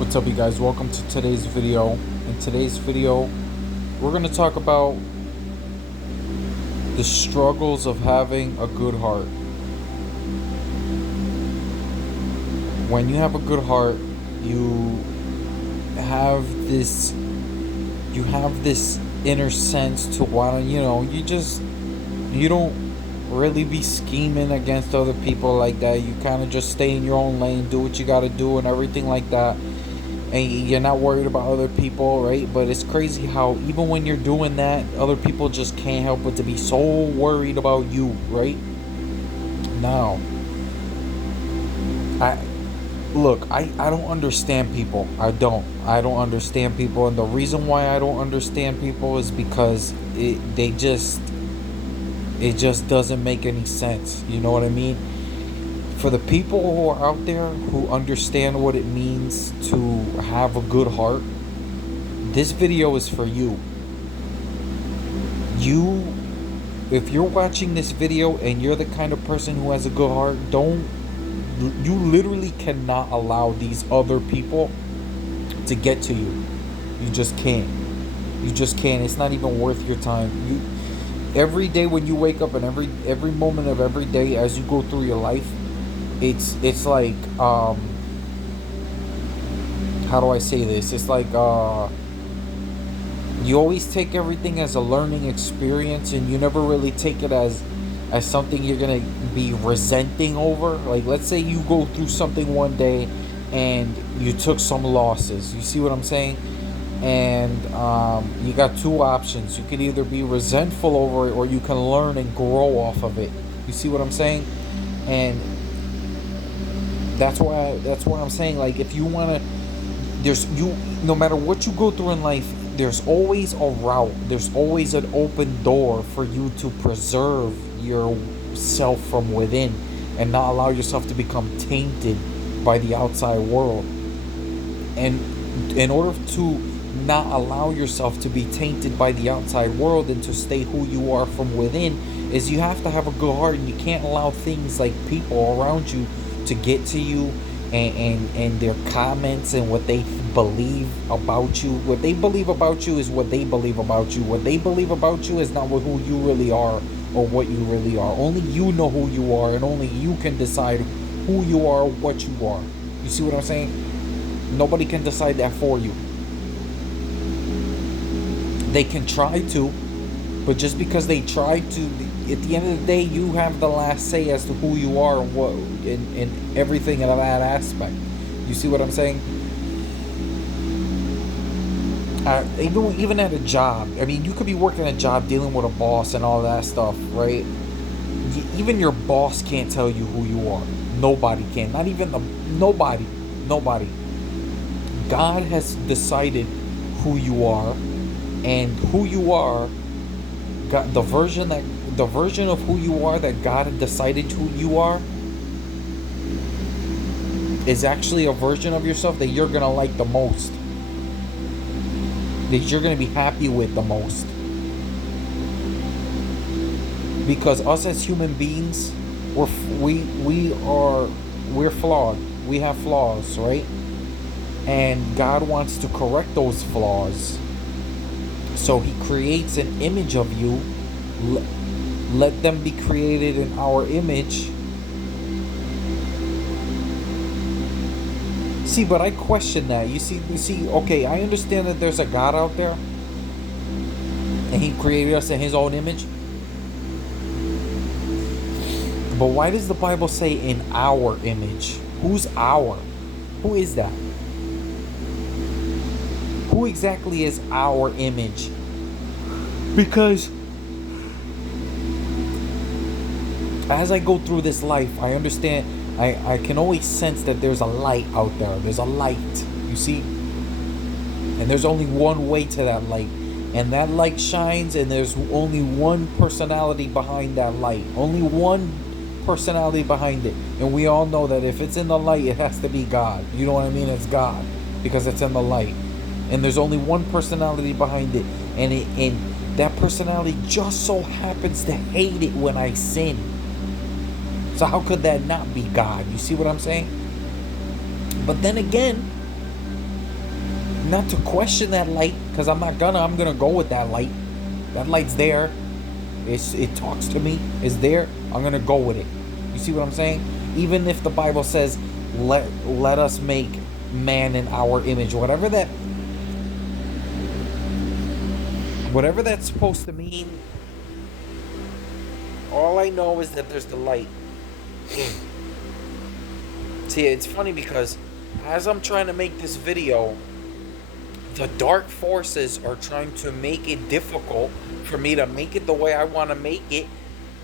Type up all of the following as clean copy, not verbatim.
What's up, you guys? Welcome to today's video. In today's video, we're going to talk about the struggles of having a good heart. When you have a good heart, you have this inner sense to want to, you don't really be scheming against other people like that. You kind of just stay in your own lane, do what you got to do and everything like that. And you're not worried about other people, right? But it's crazy how even when you're doing that, other people just can't help but to be so worried about you, right? Now, I I don't understand people. I don't understand people, and the reason why I don't understand people is because it just doesn't make any sense. You know what I mean? For the people who are out there who understand what it means to have a good heart, this video is for you. If you're watching this video and you're the kind of person who has a good heart, you literally cannot allow these other people to get to you. You just can't. It's not even worth your time. Every day when you wake up and every moment of every day as you go through your life, it's like how do I say this? It's like you always take everything as a learning experience, and you never really take it as something you're gonna be resenting over. Like, let's say you go through something one day and you took some losses. You see what I'm saying? And you got two options. You could either be resentful over it, or you can learn and grow off of it. You see what I'm saying? And that's why I'm saying, like, if you want to, no matter what you go through in life, there's always a route. There's always an open door for you to preserve yourself from within and not allow yourself to become tainted by the outside world. And in order to not allow yourself to be tainted by the outside world and to stay who you are from within, is you have to have a good heart, and you can't allow things like people around you to get to you, and their comments and what they believe about you. What they believe about you is what they believe about you. What they believe about you is not who you really are or what you really are. Only you know who you are, and only you can decide who you are, what you are. You see what I'm saying? Nobody can decide that for you. They can try to, but just because they try to, at the end of the day, you have the last say as to who you are and what in everything in that aspect. You see what I'm saying? Even at a job, I mean, you could be working a job dealing with a boss and all that stuff, right? Even your boss can't tell you who you are. Nobody can. Not even nobody. God has decided who you are, and who you are, God, the version of who you are that God had decided who you are, is actually a version of yourself that you're gonna like the most, that you're gonna be happy with the most. Because us as human beings, we're flawed. We have flaws, right? And God wants to correct those flaws. So He creates an image of you. Let them be created in our image. See, but I question that. You see, okay, I understand that there's a God out there, and He created us in His own image. But why does the Bible say in our image? Who's our? Who is that? Who exactly is our image? Because as I go through this life, I understand, I can always sense that there's a light out there. There's a light, you see? And there's only one way to that light. And that light shines, and there's only one personality behind that light. Only one personality behind it. And we all know that if it's in the light, it has to be God. You know what I mean? It's God, because it's in the light. And there's only one personality behind it. And that personality just so happens to hate it when I sin. So how could that not be God? You see what I'm saying? But then again, not to question that light, because I'm gonna go with that light. That light's there. It talks to me. It's there. I'm gonna go with it. You see what I'm saying? Even if the Bible says, let us make man in our image, whatever that's supposed to mean. All I know is that there's the light. See, it's funny because as I'm trying to make this video, the dark forces are trying to make it difficult for me to make it the way I want to make it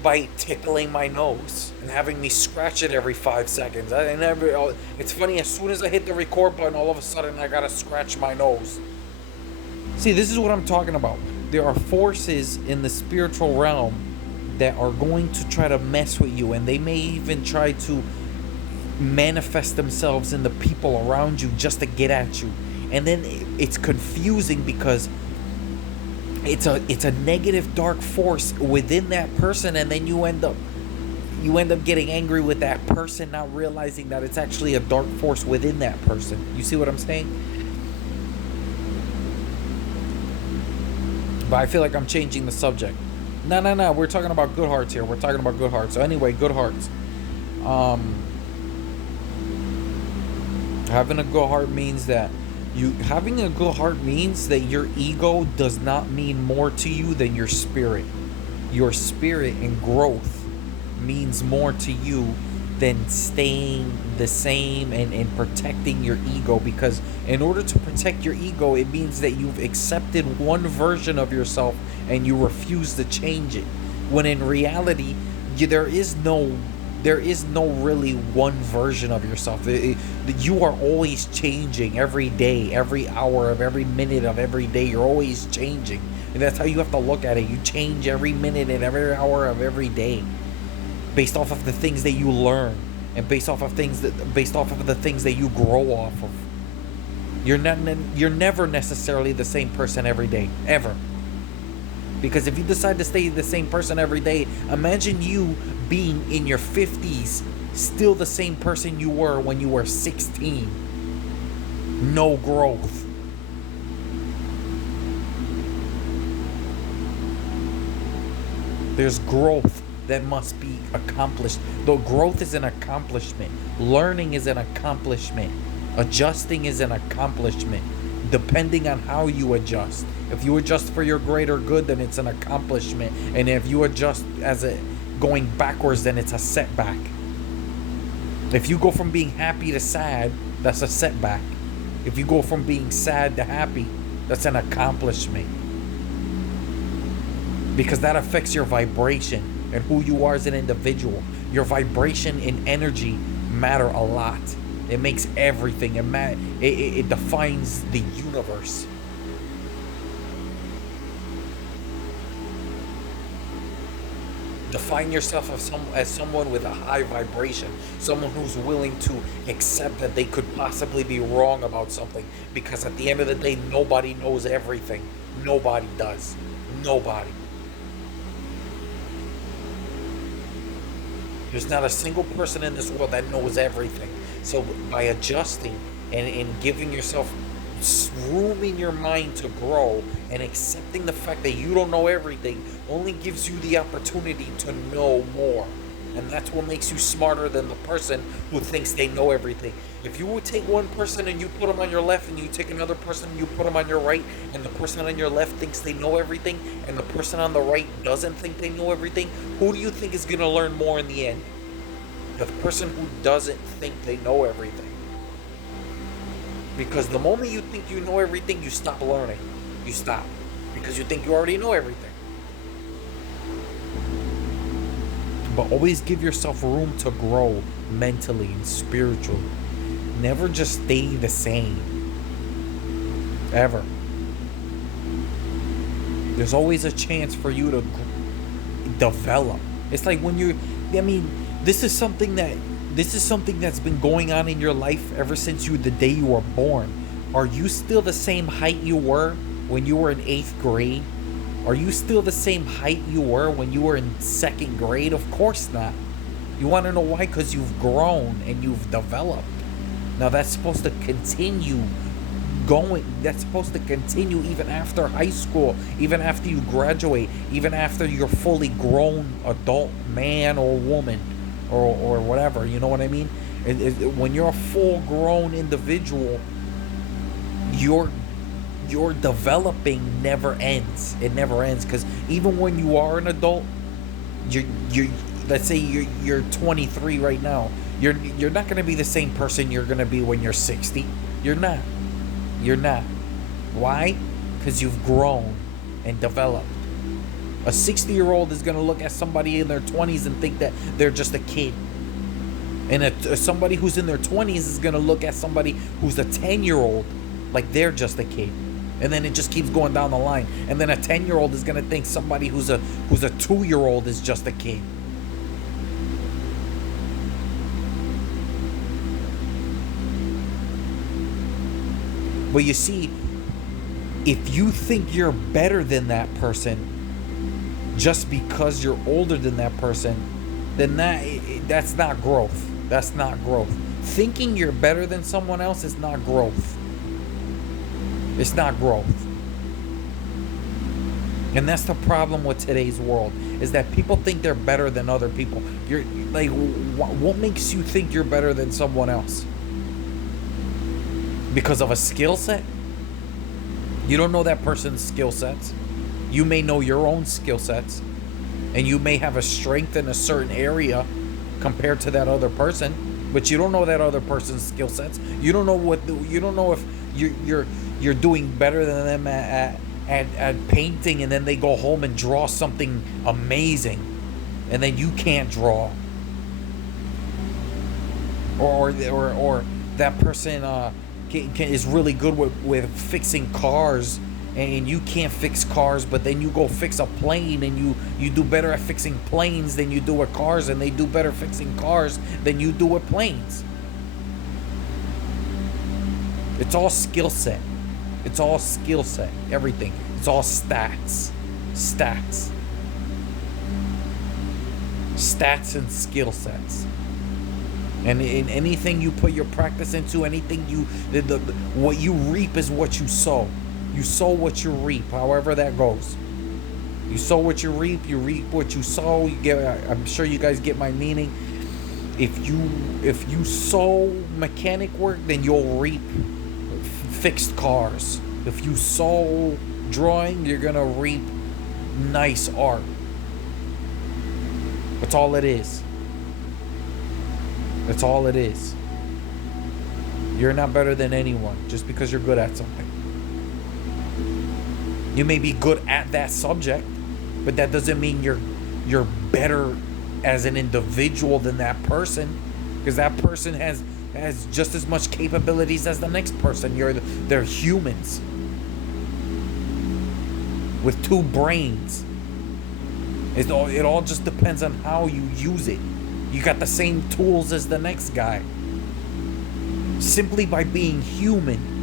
by tickling my nose and having me scratch it every 5 seconds. It's funny, as soon as I hit the record button, all of a sudden I gotta scratch my nose. See, this is what I'm talking about. There are forces in the spiritual realm that are going to try to mess with you, and they may even try to manifest themselves in the people around you just to get at you. And then it's confusing because it's a negative dark force within that person, and then you end up getting angry with that person, not realizing that it's actually a dark force within that person. You see what I'm saying? But I feel like I'm changing the subject. No. We're talking about good hearts here. We're talking about good hearts. So anyway, good hearts. Having a good heart means that having a good heart means that your ego does not mean more to you than your spirit. Your spirit and growth means more to you than staying the same and protecting your ego, because in order to protect your ego, it means that you've accepted one version of yourself and you refuse to change it, when in reality there is no really one version of yourself. You are always changing every day, every hour of every minute of every day. You're always changing, and that's how you have to look at it. You change every minute and every hour of every day, based off of the things that you learn, and based off of the things that you grow off of. You're never necessarily the same person every day, ever. Because if you decide to stay the same person every day, imagine you being in your 50s still the same person you were when you were 16. No growth. There's growth that must be accomplished. Though growth is an accomplishment. Learning is an accomplishment. Adjusting is an accomplishment, depending on how you adjust. If you adjust for your greater good, then it's an accomplishment. And if you adjust going backwards, then it's a setback. If you go from being happy to sad, that's a setback. If you go from being sad to happy, that's an accomplishment. Because that affects your vibration and who you are as an individual. Your vibration and energy matter a lot. It makes everything. It defines the universe. Define yourself as someone with a high vibration, someone who's willing to accept that they could possibly be wrong about something, because at the end of the day, nobody knows everything. Nobody does. Nobody. There's not a single person in this world that knows everything. So by adjusting and giving yourself room in your mind to grow, and accepting the fact that you don't know everything only gives you the opportunity to know more. And that's what makes you smarter than the person who thinks they know everything. If you would take one person and you put them on your left, and you take another person and you put them on your right, and the person on your left thinks they know everything, and the person on the right doesn't think they know everything, who do you think is going to learn more in the end? The person who doesn't think they know everything. Because the moment you think you know everything, you stop learning. You stop. Because you think you already know everything. But always give yourself room to grow mentally and spiritually. Never just stay the same. Ever. There's always a chance for you to develop. It's like when this is something that's been going on in your life ever since the day you were born. Are you still the same height you were when you were in 8th grade? Are you still the same height you were when you were in 2nd grade? Of course not. You want to know why? Because you've grown and you've developed. Now that's supposed to continue going, that's supposed to continue even after high school, even after you graduate, even after you're fully grown adult man or woman, or whatever, you know what I mean? When you're a full grown individual, your developing never ends. It never ends, because even when you are an adult, you're let's say you're 23 right now. You're not going to be the same person you're going to be when you're 60. You're not. You're not. Why? Because you've grown and developed. A 60-year-old is going to look at somebody in their 20s and think that they're just a kid. And somebody who's in their 20s is going to look at somebody who's a 10-year-old like they're just a kid. And then it just keeps going down the line. And then a 10-year-old is going to think somebody who's a 2-year-old is just a kid. But you see, if you think you're better than that person just because you're older than that person, then that's not growth. That's not growth. Thinking you're better than someone else is not growth. It's not growth. And that's the problem with today's world, is that people think they're better than other people. You're like, what makes you think you're better than someone else? Because of a skill set? You don't know that person's skill sets. You may know your own skill sets, and you may have a strength in a certain area compared to that other person, but you don't know that other person's skill sets. You don't know if you're doing better than them at painting, and then they go home and draw something amazing, and then you can't draw. Or that person is really good with fixing cars, and you can't fix cars, but then you go fix a plane, and you do better at fixing planes than you do with cars, and they do better fixing cars than you do with planes. It's all skill set. It's all skill set. Everything. It's all stats. Stats and skill sets. And in anything you put your practice into, anything what you reap is what you sow. You sow what you reap, however that goes. You sow what you reap what you sow. I'm sure you guys get my meaning. If you sow mechanic work, then you'll reap fixed cars. If you sow drawing, you're gonna reap nice art. That's all it is. That's all it is. You're not better than anyone just because you're good at something. You may be good at that subject, but that doesn't mean you're better as an individual than that person, because that person has just as much capabilities as the next person. They're humans with two brains. It all just depends on how you use it. You got the same tools as the next guy. Simply by being human.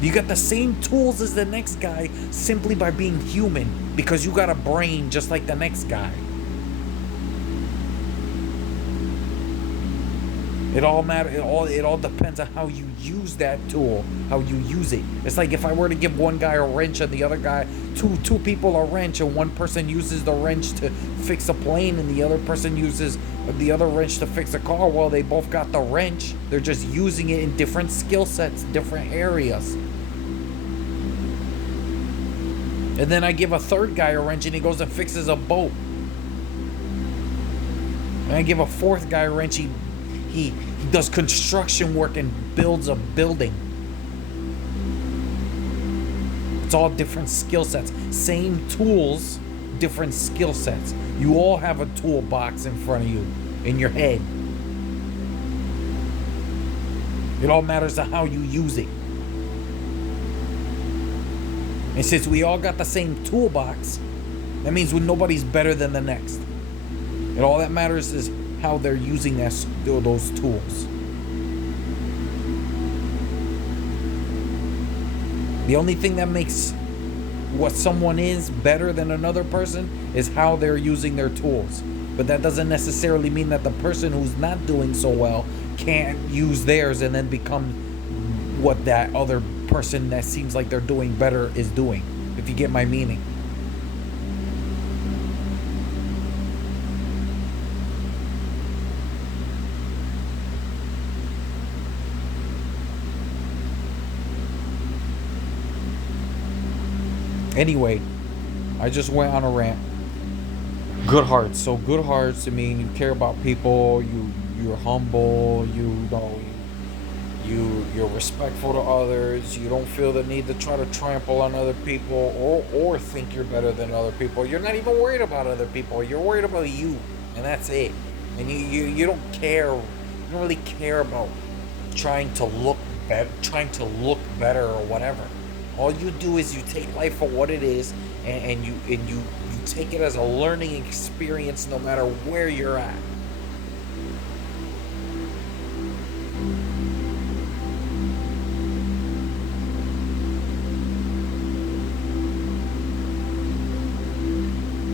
You got the same tools as the next guy simply by being human, because you got a brain just like the next guy. It all matters. It all depends on how you use that tool, how you use it. It's like if I were to give one guy a wrench and the other guy, two people a wrench, and one person uses the wrench to fix a plane and the other person uses the other wrench to fix a car. Well, they both got the wrench. They're just using it in different skill sets, different areas. And then I give a third guy a wrench and he goes and fixes a boat. And I give a fourth guy a wrench, he does construction work and builds a building. It's all different skill sets. Same tools, different skill sets. You all have a toolbox in front of you, in your head. It all matters on how you use it. And since we all got the same toolbox, that means nobody's better than the next. And all that matters is how they're using those tools. The only thing that makes what someone is better than another person is how they're using their tools. But that doesn't necessarily mean that the person who's not doing so well can't use theirs and then become what that other person that seems like they're doing better is doing, if you get my meaning. Anyway, I just went on a rant. Good hearts. So good hearts, I mean, you care about people, you're humble, you're respectful to others, you don't feel the need to try to trample on other people or think you're better than other people. You're not even worried about other people. You're worried about you, and that's it. And you don't care. You don't really care about trying to look better or whatever. All you do is you take life for what it is, and you take it as a learning experience no matter where you're at.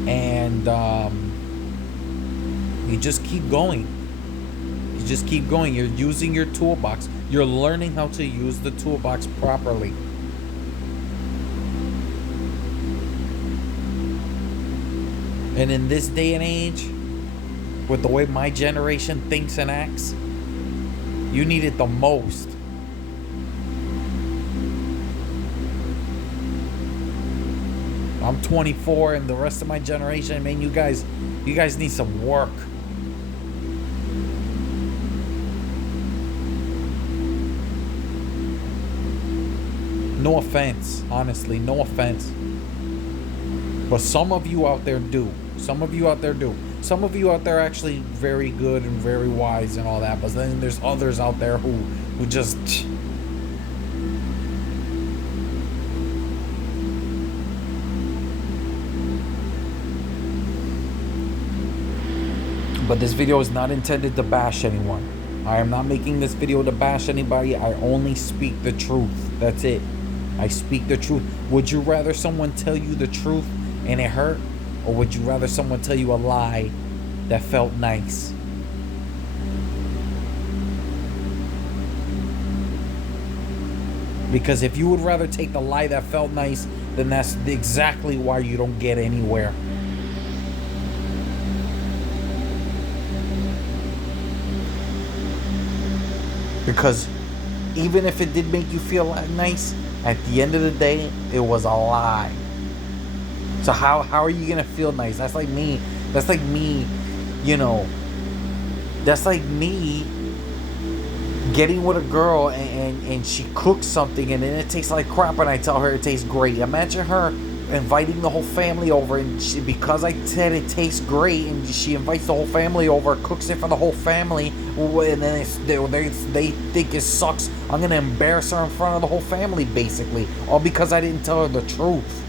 And you just keep going. You just keep going. You're using your toolbox. You're learning how to use the toolbox properly. And in this day and age, with the way my generation thinks and acts, you need it the most. I'm 24, and the rest of my generation, man, you guys need some work. No offense, honestly, no offense. But some of you out there do. Some of you out there do. Some of you out there are actually very good and very wise and all that. But then there's others out there who just... But this video is not intended to bash anyone. I am not making this video to bash anybody. I only speak the truth. That's it. I speak the truth. Would you rather someone tell you the truth and it hurt? Or would you rather someone tell you a lie that felt nice? Because if you would rather take the lie that felt nice, then that's exactly why you don't get anywhere. Because even if it did make you feel nice, at the end of the day, it was a lie. So how are you gonna feel nice? That's like me, you know, that's like me getting with a girl and she cooks something and then it tastes like crap and I tell her it tastes great. Imagine her inviting the whole family over, and because I said it tastes great, and she invites the whole family over, cooks it for the whole family, and then they think it sucks. I'm gonna embarrass her in front of the whole family, basically, all because I didn't tell her the truth.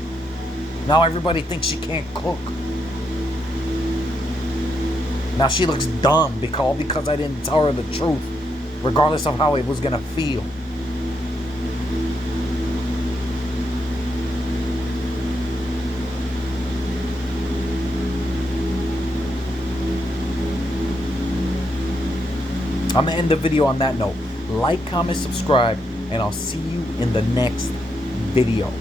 Now everybody thinks she can't cook. Now she looks dumb because I didn't tell her the truth, regardless of how it was gonna feel. I'm going to end the video on that note. Like, comment, subscribe, and I'll see you in the next video.